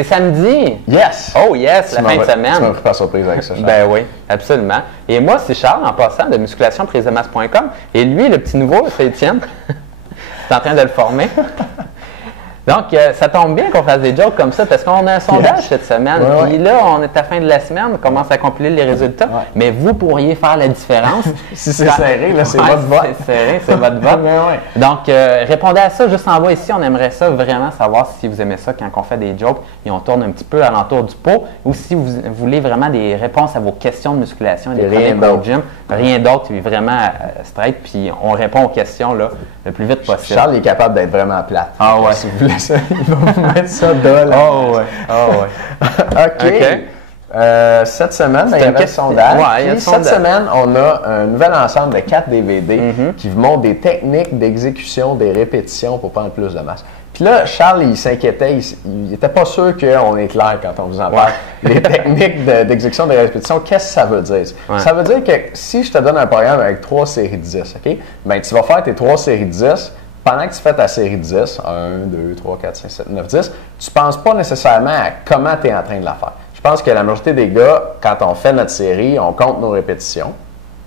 C'est samedi! Yes! Oh yes, la fin de semaine! Tu m'as pris par surprise avec ça, Charles. Ben oui, absolument. Et moi, c'est Charles, en passant, de musculationprisemasse.com. Et lui, le petit nouveau, c'est Étienne. Tu es en train de le former. Donc, ça tombe bien qu'on fasse des jokes comme ça parce qu'on a un sondage cette semaine. Puis là, on est à la fin de la semaine, on commence à compiler les résultats. Ouais. Mais vous pourriez faire la différence. Si c'est serré, là, c'est votre vote. C'est serré, c'est votre vote. Donc, répondez à ça juste en bas ici. On aimerait ça vraiment savoir si vous aimez ça quand on fait des jokes et on tourne un petit peu alentour du pot ou si vous voulez vraiment des réponses à vos questions de musculation et des chroniques au gym. Rien d'autre, vraiment straight. Puis on répond aux questions là, le plus vite possible. Charles est capable d'être vraiment plate. Ah ouais. Si vous voulez ça, il va vous mettre ça là. Oh ouais. Oh ouais. OK. Cette semaine, il y avait le sondage. Ouais, cette semaine, on a un nouvel ensemble de 4 DVD qui vous montrent des techniques d'exécution, des répétitions pour prendre plus de masse. Puis là, Charles, il s'inquiétait, il n'était pas sûr qu'on est clair quand on vous en parle. Les techniques d'exécution, des répétitions, qu'est-ce que ça veut dire? Ça veut dire que si je te donne un programme avec 3 séries de 10, OK? Ben, tu vas faire tes 3 séries de 10. Pendant que tu fais ta série de 10, 1, 2, 3, 4, 5, 7, 9, 10, tu ne penses pas nécessairement à comment tu es en train de la faire. Je pense que la majorité des gars, quand on fait notre série, on compte nos répétitions.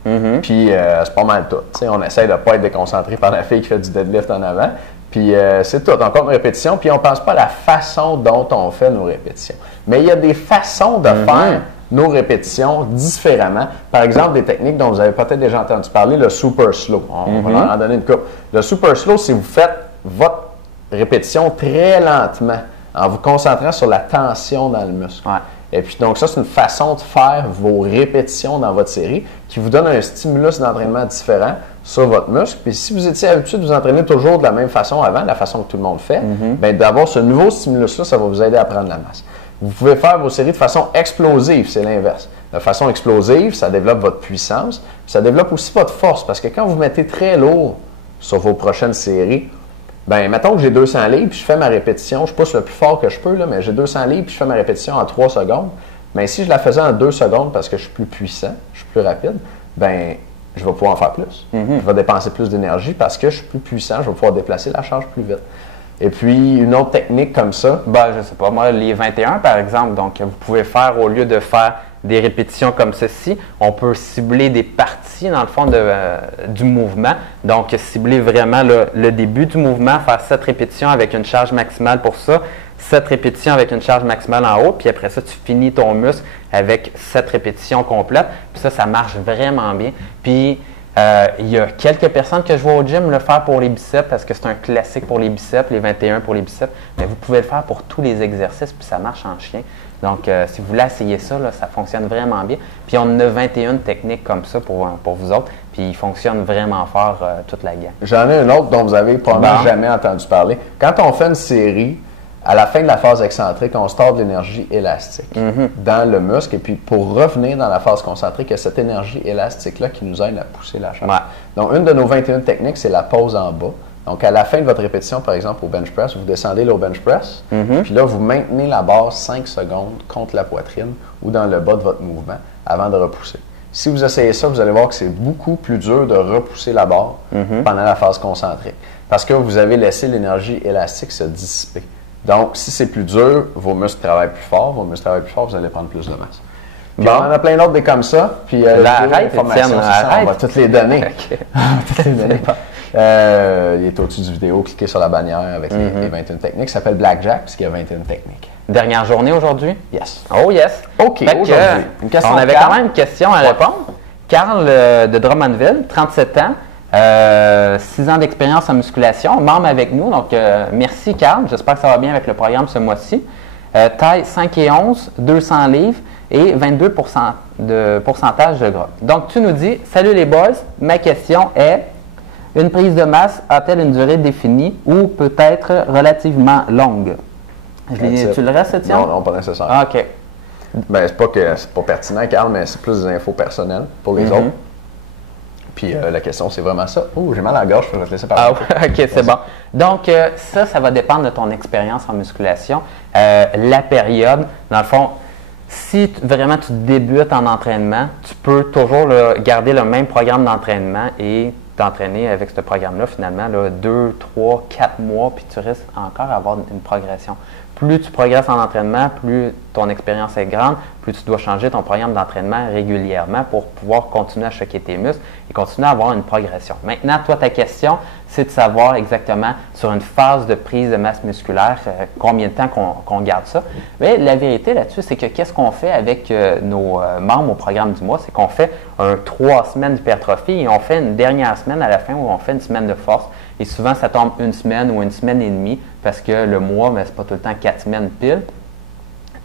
Puis c'est pas mal tout. T'sais, on essaie de ne pas être déconcentré par la fille qui fait du deadlift en avant. Puis c'est tout. On compte nos répétitions, puis on ne pense pas à la façon dont on fait nos répétitions. Mais il y a des façons de faire nos répétitions différemment. Par exemple, des techniques dont vous avez peut-être déjà entendu parler, le super slow. On va en donner une coupe. Le super slow, c'est vous faites votre répétition très lentement en vous concentrant sur la tension dans le muscle. Ouais. Et puis, donc, ça, c'est une façon de faire vos répétitions dans votre série qui vous donne un stimulus d'entraînement différent sur votre muscle. Puis, si vous étiez habitué de vous entraîner toujours de la même façon avant, la façon que tout le monde fait, bien, d'avoir ce nouveau stimulus-là, ça va vous aider à prendre la masse. Vous pouvez faire vos séries de façon explosive, c'est l'inverse. De façon explosive, ça développe votre puissance, puis ça développe aussi votre force, parce que quand vous mettez très lourd sur vos prochaines séries, bien, mettons que j'ai 200 livres, puis je fais ma répétition, je pousse le plus fort que je peux, là, mais j'ai 200 livres, puis je fais ma répétition en 3 secondes, bien, si je la faisais en 2 secondes parce que je suis plus puissant, je suis plus rapide, bien, je vais pouvoir en faire plus. Je vais dépenser plus d'énergie parce que je suis plus puissant, je vais pouvoir déplacer la charge plus vite. Et puis, une autre technique comme ça? Ben, je sais pas. Moi, les 21, par exemple, donc vous pouvez faire, au lieu de faire des répétitions comme ceci, on peut cibler des parties, dans le fond, du mouvement. Donc, cibler vraiment le début du mouvement, faire 7 répétitions avec une charge maximale pour ça, 7 répétitions avec une charge maximale en haut, puis après ça, tu finis ton muscle avec 7 répétitions complètes. Puis ça marche vraiment bien. Puis, il y a quelques personnes que je vois au gym le faire pour les biceps parce que c'est un classique pour les biceps, les 21 pour les biceps, mais vous pouvez le faire pour tous les exercices puis ça marche en chien. Donc, si vous voulez essayer ça, là, ça fonctionne vraiment bien. Puis, on a 21 techniques comme ça pour vous autres, puis ils fonctionnent vraiment fort toute la gamme. J'en ai une autre dont vous avez probablement jamais entendu parler. Quand on fait une série, à la fin de la phase excentrique, on store de l'énergie élastique dans le muscle. Et puis, pour revenir dans la phase concentrique, il y a cette énergie élastique-là qui nous aide à pousser la charge. Ouais. Donc, une de nos 21 techniques, c'est la pause en bas. Donc, à la fin de votre répétition, par exemple, au bench press, vous descendez le bench press. Puis là, vous maintenez la barre 5 secondes contre la poitrine ou dans le bas de votre mouvement avant de repousser. Si vous essayez ça, vous allez voir que c'est beaucoup plus dur de repousser la barre pendant la phase concentrique parce que vous avez laissé l'énergie élastique se dissiper. Donc, si c'est plus dur, vos muscles travaillent plus fort. Vos muscles travaillent plus fort, vous allez prendre plus de masse. Puis on en a plein d'autres des comme ça. Puis arrête, Étienne, on va toutes les donner. Toutes les donner. Il est au-dessus du vidéo. Cliquez sur la bannière avec les 21 techniques. Ça s'appelle Blackjack puisqu'il y a 21 techniques. Dernière journée aujourd'hui? Yes. Oh yes. OK, aujourd'hui. Une question on avait quand même une question à répondre. Carl de Drummondville, 37 ans. 6 ans d'expérience en musculation, membre avec nous. Donc, merci Carl. J'espère que ça va bien avec le programme ce mois-ci. Taille 5 et 11, 200 livres et 22% de pourcentage de gras. Donc, tu nous dis, salut les boys, ma question est, une prise de masse a-t-elle une durée définie ou peut-être relativement longue? Tu le restes, Étienne? Non, pas nécessaire. Ah, OK. Ben, c'est pas que c'est pas pertinent, Carl, mais c'est plus des infos personnelles pour les autres. Puis la question, c'est vraiment ça. Oh, j'ai mal à la gorge, je vais te laisser parler. Ah, OK, c'est bon. Donc, ça va dépendre de ton expérience en musculation. La période, dans le fond, si vraiment tu débutes en entraînement, tu peux toujours garder le même programme d'entraînement et t'entraîner avec ce programme-là, finalement, 2, 3, 4 mois, puis tu risques encore d'avoir une progression. plus tu progresses en entraînement, plus ton expérience est grande, plus tu dois changer ton programme d'entraînement régulièrement pour pouvoir continuer à choquer tes muscles et continuer à avoir une progression. Maintenant, toi, ta question, c'est de savoir exactement sur une phase de prise de masse musculaire, combien de temps qu'on garde ça. Mais la vérité là-dessus, c'est que qu'est-ce qu'on fait avec nos membres au programme du mois, c'est qu'on fait 3 semaines d'hypertrophie et on fait une dernière semaine à la fin où on fait une semaine de force. Et souvent, ça tombe une semaine ou une semaine et demie parce que le mois, ce n'est pas tout le temps 4 semaines pile.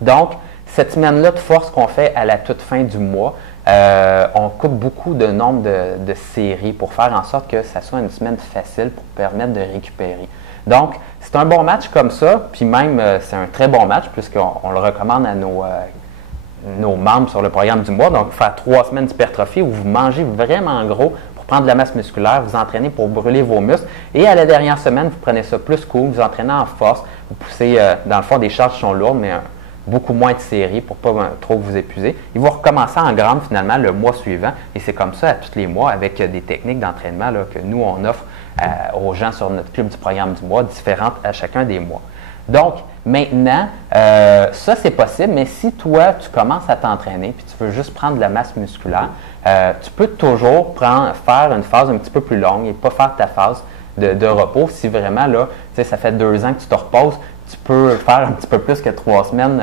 Donc, cette semaine-là de force qu'on fait à la toute fin du mois, on coupe beaucoup de nombre de séries pour faire en sorte que ça soit une semaine facile pour permettre de récupérer. Donc, c'est un bon match comme ça, puis même c'est un très bon match puisqu'on le recommande à nos membres sur le programme du mois. Donc, faire 3 semaines d'hypertrophie où vous mangez vraiment gros pour prendre de la masse musculaire, vous entraînez pour brûler vos muscles. Et à la dernière semaine, vous prenez ça plus cool, vous entraînez en force, vous poussez, dans le fond, des charges qui sont lourdes, mais beaucoup moins de séries pour ne pas trop vous épuiser. Ils vont recommencer en grande finalement le mois suivant. Et c'est comme ça à tous les mois avec des techniques d'entraînement que nous, on offre aux gens sur notre club du programme du mois, différentes à chacun des mois. Donc, maintenant, ça c'est possible, mais si toi, tu commences à t'entraîner puis tu veux juste prendre de la masse musculaire, tu peux toujours faire une phase un petit peu plus longue et pas faire ta phase de repos. Si vraiment, là, ça fait 2 ans que tu te reposes, tu peux faire un petit peu plus que 3 semaines,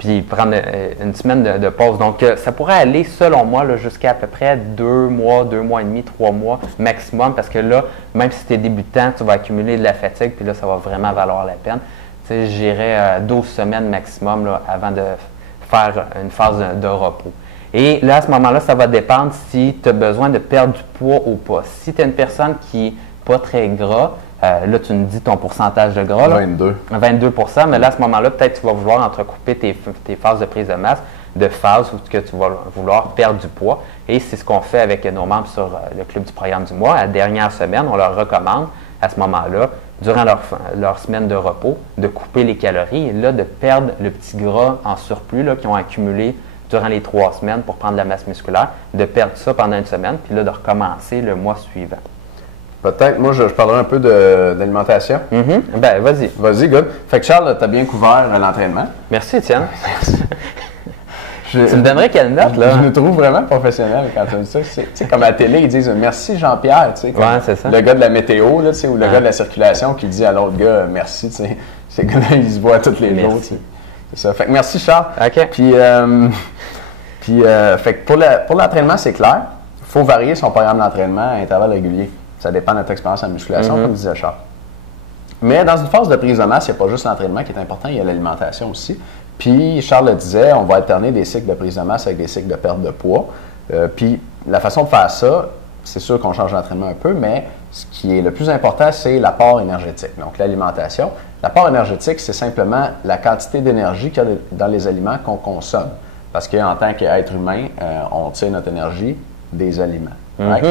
puis prendre une semaine de pause. Donc, ça pourrait aller, selon moi, jusqu'à à peu près 2 mois, 2 mois et demi, 3 mois maximum, parce que là, même si tu es débutant, tu vas accumuler de la fatigue, puis là, ça va vraiment valoir la peine. J'irais 12 semaines maximum là, avant de faire une phase de repos. Et là, à ce moment-là, ça va dépendre si tu as besoin de perdre du poids ou pas. Si tu es une personne qui n'est pas très gras, là, tu me dis ton pourcentage de gras. Là, 22 mais là, à ce moment-là, peut-être tu vas vouloir entrecouper tes phases de prise de masse de phases où tu vas vouloir perdre du poids. Et c'est ce qu'on fait avec nos membres sur le club du programme du mois. À la dernière semaine, on leur recommande à ce moment-là, durant leur semaine de repos, de couper les calories et là, de perdre le petit gras en surplus qu'ils ont accumulé durant les 3 semaines pour prendre de la masse musculaire, de perdre ça pendant une semaine, puis là, de recommencer le mois suivant. Peut-être, moi, je parlerai un peu d'alimentation. Ben, vas-y. Vas-y, good. Fait que Charles, tu as bien couvert l'entraînement. Merci, Étienne. Tu me donnerais quelle note, là? Je me trouve vraiment professionnel quand tu me dis ça. Tu sais, comme à la télé, ils disent « Merci Jean-Pierre », tu sais, comme c'est ça. Le gars de la météo, là, tu sais, ou le gars de la circulation qui dit à l'autre gars « Merci », tu sais. Ces gars-là, ils se voient tous les jours, tu sais. C'est ça. Fait que merci Charles. OK. Puis fait que pour l'entraînement, c'est clair. Il faut varier son programme d'entraînement à intervalles réguliers. Ça dépend de notre expérience en musculation, comme disait Charles. Mais dans une phase de prise de masse, il n'y a pas juste l'entraînement qui est important, il y a l'alimentation aussi. Puis, Charles le disait, on va alterner des cycles de prise de masse avec des cycles de perte de poids. Puis, la façon de faire ça, c'est sûr qu'on change d'entraînement un peu, mais ce qui est le plus important, c'est l'apport énergétique. Donc, l'alimentation. L'apport énergétique, c'est simplement la quantité d'énergie qu'il y a dans les aliments qu'on consomme. Parce qu'en tant qu'être humain, on tire notre énergie des aliments. Right?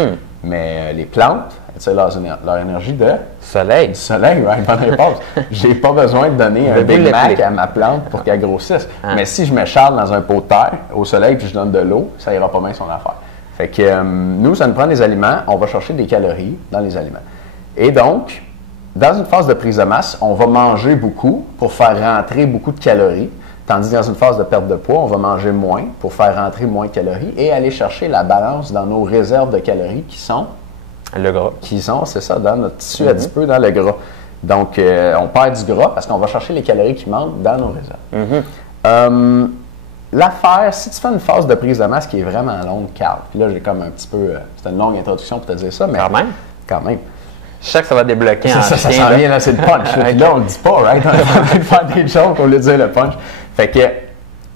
Mais les plantes, elles tirent leur énergie de soleil. Du soleil, right? Bonne réponse. J'ai pas besoin de donner un Big Mac à ma plante pour qu'elle grossisse. Mais si je m'écharde dans un pot de terre au soleil puis je donne de l'eau, ça ira pas bien son affaire. Fait que nous, ça nous prend des aliments, on va chercher des calories dans les aliments. Et donc, dans une phase de prise de masse, on va manger beaucoup pour faire rentrer beaucoup de calories. Tandis que dans une phase de perte de poids, on va manger moins pour faire rentrer moins de calories et aller chercher la balance dans nos réserves de calories qui sont le gras. C'est ça, dans notre tissu adipeux, dans le gras. Donc, on perd du gras parce qu'on va chercher les calories qui manquent dans nos réserves. L'affaire, si tu fais une phase de prise de masse qui est vraiment longue, Carl, puis là, j'ai comme un petit peu... c'était une longue introduction pour te dire ça, mais... Quand même. Je sais que ça va débloquer ça s'en vient, là, c'est le punch. Puis là, on le dit pas, right? On est en train de faire des jokes au lieu de dire le punch. Fait que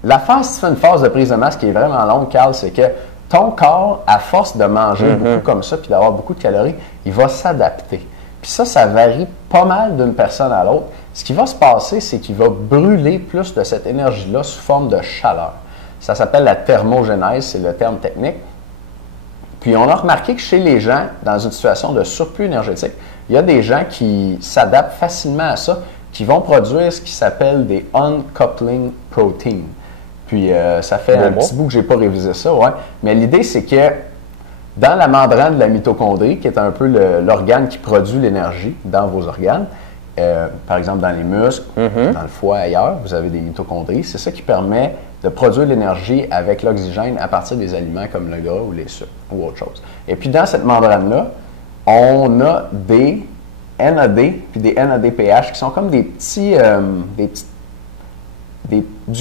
l'affaire, si tu fais une phase de prise de masse qui est vraiment longue, Carl, c'est que ton corps, à force de manger beaucoup comme ça puis d'avoir beaucoup de calories, il va s'adapter. Puis ça varie pas mal d'une personne à l'autre. Ce qui va se passer, c'est qu'il va brûler plus de cette énergie-là sous forme de chaleur. Ça s'appelle la thermogénèse, c'est le terme technique. Puis on a remarqué que chez les gens, dans une situation de surplus énergétique, il y a des gens qui s'adaptent facilement à ça, qui vont produire ce qui s'appelle des uncoupling proteins. Puis ça fait un petit bout que je n'ai pas révisé ça, ouais. Mais l'idée, c'est que dans la membrane de la mitochondrie, qui est un peu l'organe qui produit l'énergie dans vos organes, par exemple dans les muscles, dans le foie, ailleurs, vous avez des mitochondries. C'est ça qui permet de produire l'énergie avec l'oxygène à partir des aliments comme le gras ou les sucres ou autre chose. Et puis dans cette membrane-là, on a des NAD puis des NADPH qui sont comme du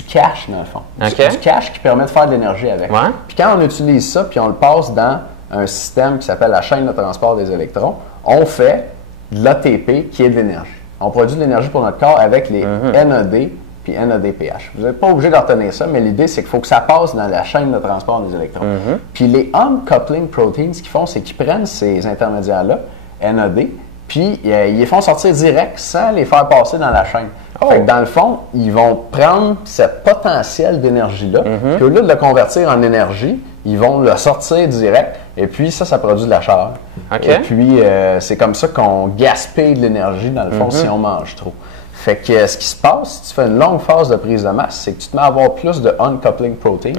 cash dans le fond. Okay. Du cash qui permet de faire de l'énergie avec. Ouais. Puis quand on utilise ça puis on le passe dans un système qui s'appelle la chaîne de transport des électrons, on fait de l'ATP qui est de l'énergie. On produit de l'énergie pour notre corps avec les NAD puis NADPH. Vous n'êtes pas obligé de retenir ça, mais l'idée, c'est qu'il faut que ça passe dans la chaîne de transport des électrons. Puis les uncoupling proteins, ce qu'ils font, c'est qu'ils prennent ces intermédiaires-là, NAD, puis ils les font sortir direct sans les faire passer dans la chaîne. Fait que dans le fond, ils vont prendre ce potentiel d'énergie-là, puis au lieu de le convertir en énergie, ils vont le sortir direct, et puis ça produit de la chaleur. Okay. Et puis, c'est comme ça qu'on gaspille de l'énergie, dans le fond, si on mange trop. Fait que ce qui se passe, si tu fais une longue phase de prise de masse, c'est que tu te mets à avoir plus de uncoupling protein,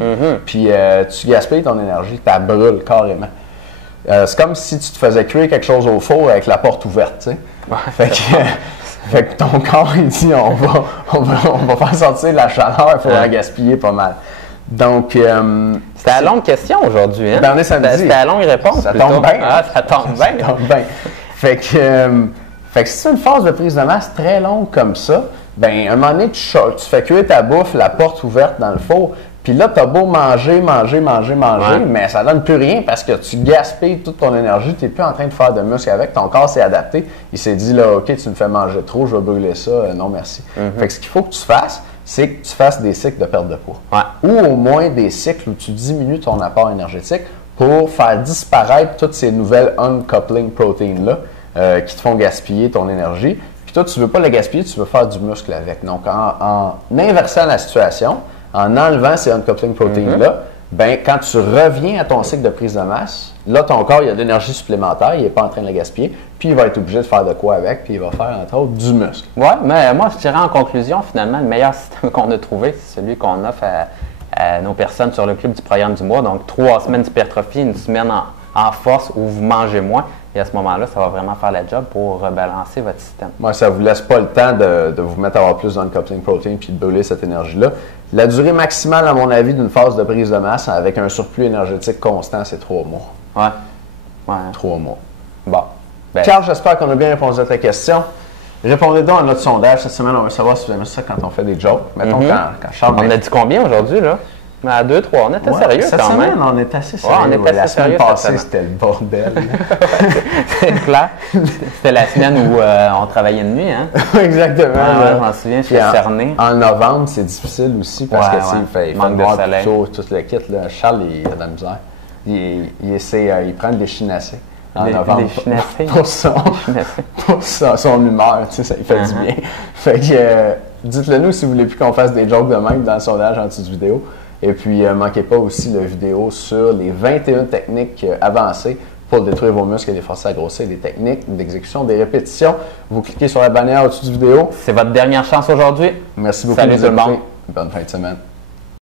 puis tu gaspilles ton énergie, tu la brûles carrément. C'est comme si tu te faisais cuire quelque chose au four avec la porte ouverte, tu sais. Ouais. Fait que ton corps, il dit, on va faire sortir de la chaleur, il faut la gaspiller pas mal. Donc, c'était la longue question aujourd'hui, hein? Ben, on est samedi. C'était la longue réponse. Ça tombe bien. Ah, ça tombe bien. Ça tombe bien. Fait que si tu as une phase de prise de masse très longue comme ça, ben, à un moment donné, tu fais cuire ta bouffe, la porte ouverte dans le four, puis là, tu as beau manger, mais ça donne plus rien parce que tu gaspilles toute ton énergie, tu n'es plus en train de faire de muscle avec, ton corps s'est adapté, il s'est dit, là, OK, tu me fais manger trop, je vais brûler ça, non merci. Fait que ce qu'il faut que tu fasses, c'est que tu fasses des cycles de perte de poids. Ouais. Ou au moins des cycles où tu diminues ton apport énergétique pour faire disparaître toutes ces nouvelles uncoupling proteins-là qui te font gaspiller ton énergie. Puis toi, tu ne veux pas le gaspiller, tu veux faire du muscle avec. Donc, en inversant la situation, en enlevant ces uncoupling proteins-là, ben, quand tu reviens à ton cycle de prise de masse, là, ton corps, il a de l'énergie supplémentaire, il n'est pas en train de la gaspiller, puis il va être obligé de faire de quoi avec, puis il va faire, entre autres, du muscle. Oui, mais moi, je dirais en conclusion, finalement, le meilleur système qu'on a trouvé, c'est celui qu'on offre à nos personnes sur le club du programme du mois. Donc, 3 semaines d'hypertrophie, une semaine en force où vous mangez moins. Et à ce moment-là, ça va vraiment faire la job pour rebalancer votre système. Moi, ça ne vous laisse pas le temps de vous mettre à avoir plus d'uncoupling protein puis de brûler cette énergie-là. La durée maximale, à mon avis, d'une phase de prise de masse avec un surplus énergétique constant, c'est 3 mois. Ouais. 3 mois. Bon. Ben, Carl, j'espère qu'on a bien répondu à ta question. Répondez donc à notre sondage. Cette semaine, on va savoir si vous aimez ça quand on fait des jokes. Mettons quand Charles... On a dit combien aujourd'hui, là? À 2, 3, on était sérieux cette quand semaine, même. On est assez sérieux. Ouais, on était la assez semaine sérieux passée, c'était le bordel. C'est clair. C'était la semaine où on travaillait de nuit, hein? Exactement. Je m'en souviens, je suis cerné. En novembre, c'est difficile aussi parce que il fait noir plus tôt, tout le kit. Là. Charles, il a de la misère. Il prend des chinacées en novembre pour son humeur. Tu sais, ça lui fait du bien. Fait que dites-le nous si vous voulez plus qu'on fasse des jokes de même dans le sondage en dessous de vidéo. Et puis, manquez pas aussi la vidéo sur les 21 techniques avancées pour détruire vos muscles et les forcer à grossir, des techniques d'exécution, des répétitions. Vous cliquez sur la bannière au-dessus de la vidéo. C'est votre dernière chance aujourd'hui. Merci beaucoup. Salut tout le monde. Bonne fin de semaine.